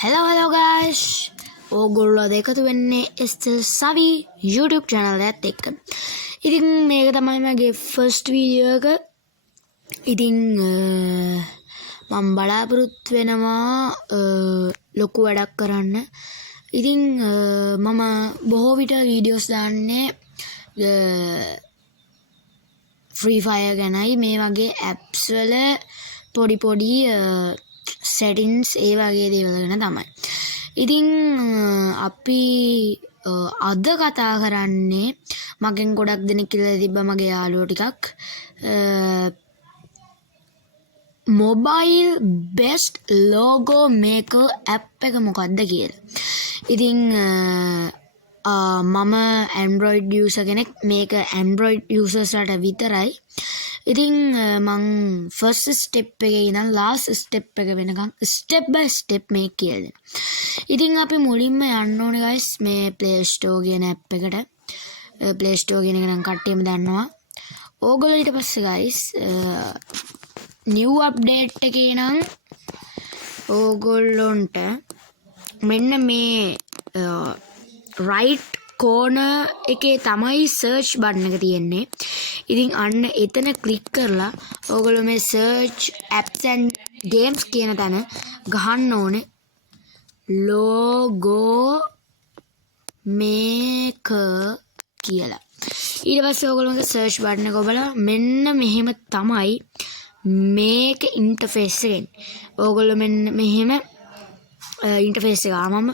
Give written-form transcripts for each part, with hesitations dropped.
hello guys. ඕගොල්ලෝ අද එකතු වෙන්නේ ස්ටිල් සවි YouTube channel එකත් එක්ක. ඉතින් මේක තමයි මගේ first video එක. ඉතින් මම බලාපොරොත්තු වෙනවා ලොකු වැඩක් කරන්න. ඉතින් මම බොහෝ විට videos දාන්නේ Free Fire ගැනයි මේ වගේ apps වල පොඩි settings ඒ වගේ දේවල් ගැන තමයි. ඉතින් අපි අද කතා කරන්නේ මගෙන් ගොඩක් දෙනෙක් කියලා තිබ්බා මගේ යාළුවෝ ටිකක් mobile best logo maker app එක මොකක්ද කියලා. ඉතින් මම Android user කෙනෙක්. මේක Android users ලාට විතරයි. ඉතින් මං first step එකේ ඉඳන් last step එක වෙනකන් step by step මේක කියලා දෙනවා. ඉතින් අපි මුලින්ම යන්න ඕනේ guys මේ Play Store කියන app එකට. Play Store කියන එක නම් කට්ටියම දන්නවා. ඕගොල්ලෝ ඊට පස්සේ guys new update එකේ නම් ඕගොල්ලොන්ට මෙන්න මේ right corner එකේ තමයි search button එක තියෙන්නේ. ඉතින් අන්න එතන click කරලා ඕගොල්ලෝ මේ search apps and games කියන තැන ගහන්න ඕනේ logo maker කියලා. ඊට පස්සේ ඕගොල්ලෝගේ search button එක ඔබලා මෙන්න මෙහෙම තමයි මේක interface එකෙන්. ඕගොල්ලෝ මෙන්න මෙහෙම interface එක ආවම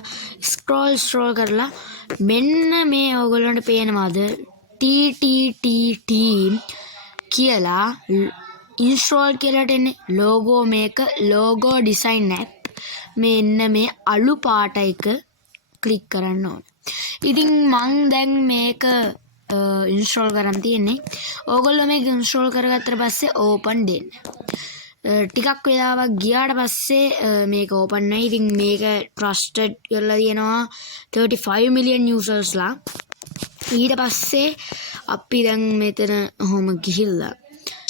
scroll කරලා මෙන්න මේ ඕගොල්ලන්ට පේනවාද TTTT කියලා install කියලා එන්නේ logo maker logo design app. මෙන්න මේ අලු පාට එක click කරන්න ඕනේ. ඉතින් මං දැන් මේක install කරන් තියෙන්නේ. ඕගොල්ලෝ මේක install කරගත්තට පස්සේ open දෙන්න. ටිකක් වෙලාවක් ගියාට පස්සේ මේක open නැහැ. ඉතින් මේක trusted කරලා තියෙනවා 35 million users ලා. ඊට පස්සේ අපි දැන් මෙතන ඔහොම ගිහිල්ලා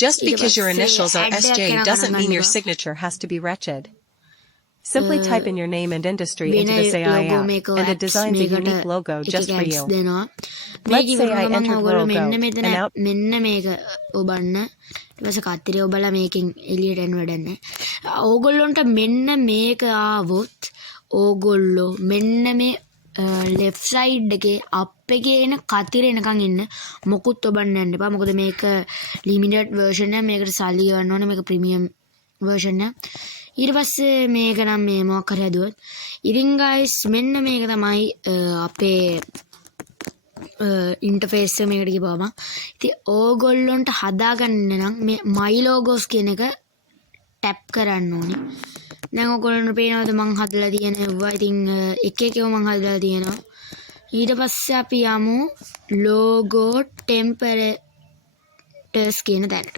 Just because your initials are SJ doesn't mean your signature has to be wretched. Simply type in your name and industry into this AI app, and it designs a unique logo just for you. Let's say I entered logo, and out... මෙන්න මේක ඔබන්න. ඊට පස්සේ කතරේ ඔබලා මේකෙන් එළියට එන්න වැඩන්නේ. ඕගොල්ලොන්ට මෙන්න මේක ආවොත් ඕගොල්ලෝ මෙන්න මේ left side එකේ up එකේ එන කතරේ එනකන් ඉන්න. මොකුත් ඔබන්න යන්න එපා. මොකද මේක limited version එක. මේකට සල්ලි ගන්න ඕනේ. මේක premium version එක. ඊට පස්සේ මේක නම් මේ මොකක් හරි හදුවොත් ඉතින් guys මෙන්න මේක තමයි අපේ interface එක මේකට ගිහපුවම ඉතින් ඕගොල්ලොන්ට හදාගන්න නම් මේ my logos කියන එක tap කරන්න ඕනේ. දැන් ඕගොල්ලන්ට පේනවද මං හදලා තියෙන ඒවා. ඉතින් එක එකව මං හදලා තියෙනවා. ඊට පස්සේ අපි යමු logo temperatures කියන තැනට.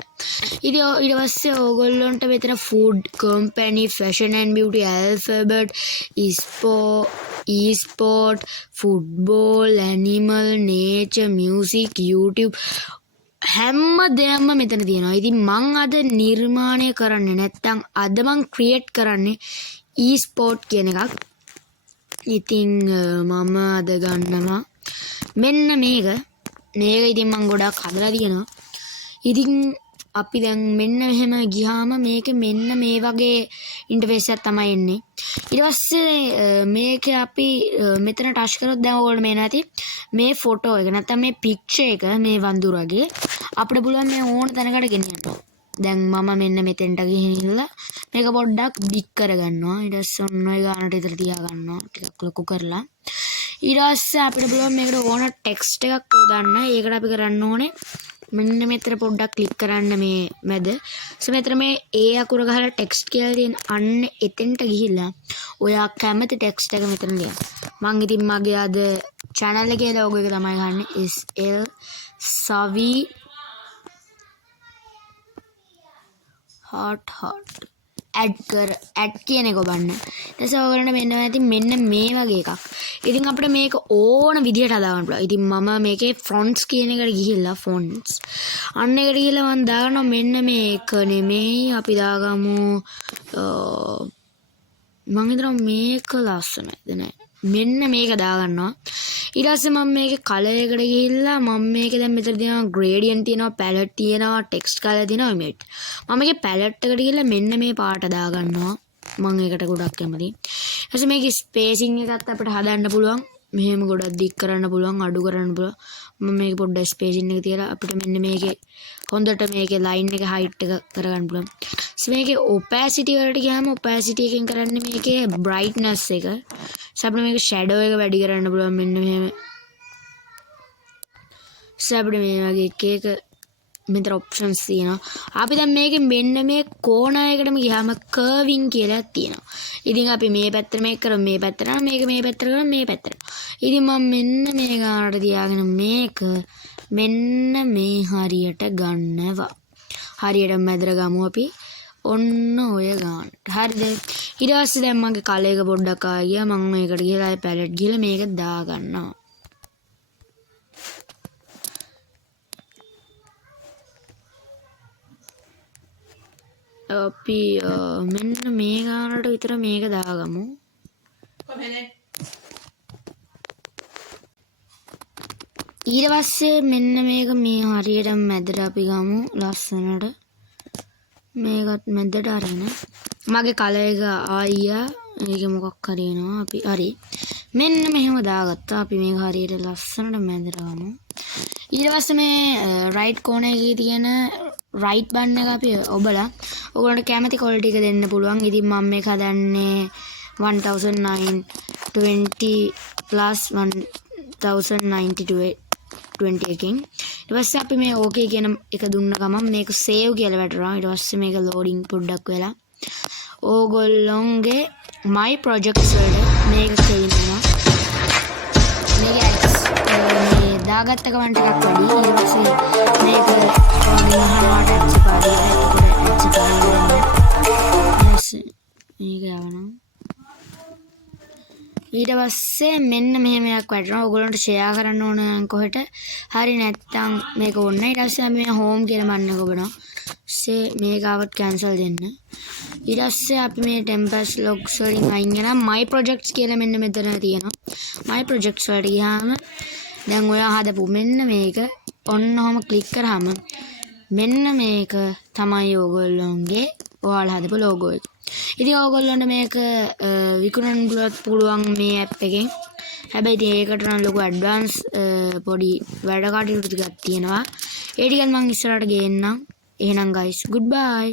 ඉතින් ඊට පස්සේ ඕගොල්ලොන්ට මෙතන food company fashion and beauty alphabet e-sport football animal nature music YouTube හැම දෙයක්ම මෙතන තියෙනවා. ඉතින් මං අද නිර්මාණය කරන්නේ නැත්තම් අද මං ක්‍රියේට් කරන්නේ e-sport කියන එකක්. ඉතින් මම අද ගන්නවා මෙන්න මේක ඉතින් මං ගොඩක් හදලා තියෙනවා. ඉතින් අපි දැන් මෙන්න මෙහෙම ගියාම මේක මෙන්න මේ වගේ ඉන්ටර්ෆේස් එකක් තමයි එන්නේ. ඊට පස්සේ මේක අපි මෙතන ටච් කරොත් දැන් ඕගොල්ලෝ මේ නැති මේ ෆොටෝ එක නැත්නම් මේ පික්චර් එක මේ වඳුරගේ අපිට පුළුවන් මේ ඕන තැනකට ගෙනියන්න. දැන් මම මෙන්න මෙතෙන්ට ගිහිල්ලා මේක පොඩ්ඩක් බිග් කරගන්නවා. ඊට පස්සේ ඔන්න ඔය ගානට විතර තියා ගන්නවා ටිකක් ලොකු කරලා. ඊට පස්සේ අපිට පුළුවන් මේකට ඕන ටෙක්ස්ට් එකක් දාන්න. ඒකට අපි කරන්න ඕනේ මෙන්න මෙතන පොඩ්ඩක් ක්ලික් කරන්න මේ මැද. මෙතන මේ ඒ අකුර ගහලා ටෙක්ස්ට් කියලා තියෙන අන්න එතෙන්ට ගිහිල්ලා ඔයා කැමති ටෙක්ස්ට් එක මෙතන ලියන්න. මං ඉතින් මගේ අද channel එකේ logo එක තමයි ගන්න SL Savi heart add කියන එක ඔබන්න. ඊට පස්සේ ඔයගොල්ලන්ට මෙන්න මෙන්න මේ වගේ එකක්. ඉතින් අපිට මේක ඕන විදිහට හදාගන්න පුළුවන්. ඉතින් මම මේකේ fonts කියන එකට ගිහිල්ලා fonts අන්න එකට ගිහිල්ලා මම දාගන්නවා මෙන්න මේක නෙමෙයි අපි දාගමු මම හිතනවා මේක ලස්සනයිද නෑ. මෙන්න මේක දාගන්නවා. ඊට පස්සේ මම මේකේ කලර් එකට ගිහිල්ලා මම මේකේ දැන් මෙතන තියෙනවා gradient තියෙනවා palette තියෙනවා text color තියෙනවා image. මම මේකේ palette එකට ගිහිල්ලා මෙන්න මේ පාට දාගන්නවා. මම ඒකට ගොඩක් කැමතියි. ඊට පස්සේ මේකේ spacing එකත් අපිට හදන්න පුළුවන්. මෙහෙම ගොඩක් දික් කරන්න පුළුවන් අඩු කරන්න පුළුවන්. මම මේක පොඩ්ඩක් spacing එක තියලා අපිට මෙන්න මේකේ හොඳට මේකේ line එක height එක කරගන්න පුළුවන්. මේකේ opacity වලට ගියාම opacity එකෙන් කරන්නේ මේකේ brightness එක. අපිට මේක shadow එක වැඩි කරන්න පුළුවන් මෙන්න මෙහෙම. අපිට මේ වගේ එක මෙතන options තියෙනවා. අපි දැන් මේකේ මෙන්න මේ කෝණයකටම ගියාම curving කියලා තියෙනවා. ඉතින් අපි මේ පැත්තට මේක කරමු මේ පැත්තට මේක මේ පැත්තට කරමු මේ පැත්තට. ඉතින් මම මෙන්න මේ ගානට තියාගෙන මේක මෙන්න මේ හරියට ගන්නවා. හරියට මැදට ගමු අපි. ඔන්න ඔය ගානට. හරිද? ඊට පස්සේ දැන් මගේ කලර් එක පොඩ්ඩක් ආවා ගියා. මම මේකට ගිහලා ආයෙ palette ගිහලා මේක දා ගන්නවා. අපි මෙන්න මේ ගානට විතර මේක දාගමු. ඊට පස්සේ මෙන්න මේක මේ හරියට මැදට අපි ගමු ලස්සනට. මේකත් මැදට අරගෙන මගේ කලර් එක ආයියා මේක මොකක් හරි එනවා අපි හරි මෙන්න මෙහෙම දාගත්තා. අපි මේක හරියට ලස්සනට මැදට ගමු. ඊට පස්සේ මේ රයිට් කෝනර් එකේ තියෙන රයිට් බටන් එක අපි ඔබලා ඔයගොල්ලන්ට කැමති quality එක දෙන්න පුළුවන්. ඉතින් මම මේක හදන්නේ 1920 plus 1092 20 එකකින්. ඊට පස්සේ අපි මේ ඕකේ කියන එක දුන්න ගමන් මේක save කියලා වැටෙනවා. ඊට පස්සේ මේක loading පොඩ්ඩක් වෙලා ඕගොල්ලොන්ගේ my projects වලට මේක සෙලින් වෙනවා. මේක මේ දාගත්ත කමෙන්ට් එකක් වැඩි. ඊට පස්සේ මේක මහාවට ඇච්චි පාඩිය එතකොට ඇච්චි පාඩිය මේක යවනවා. ඊට පස්සේ මෙන්න මෙහෙම එකක් වැටෙනවා. ඔයගොල්ලන්ට ෂෙයා කරන්න ඕන නම් කොහෙට හරි නැත්තම් මේක ඕන. ඊට පස්සේ අපි මේ home කියලා මන්න කොබනවා. මේක ආවත් cancel දෙන්න. ඊට පස්සේ අපි මේ tempest logs වලින් අයින් වෙලා my projects කියලා මෙන්න මෙතන තියෙනවා. my projects වලට ගියාම දැන් ඔයා හදපු මෙන්න මේක ඔන්න ඔහම ක්ලික් කරාම මෙන්න මේක තමයි ඔයගොල්ලොන්ගේ ඔයාලා හදපු logo එක. ඉතින් ඔයගොල්ලන්ට මේක විකුණන්න පුළුවන් මේ app එකෙන්. හැබැයි ඉතින් ඒකට නම් ලොකු ඇඩ්වාන්ස් පොඩි වැඩ කටයුතු ටිකක් තියෙනවා. ඒ ටිකත් මම ඉස්සරහට ගේන්නම්. එහෙනම් guys goodbye.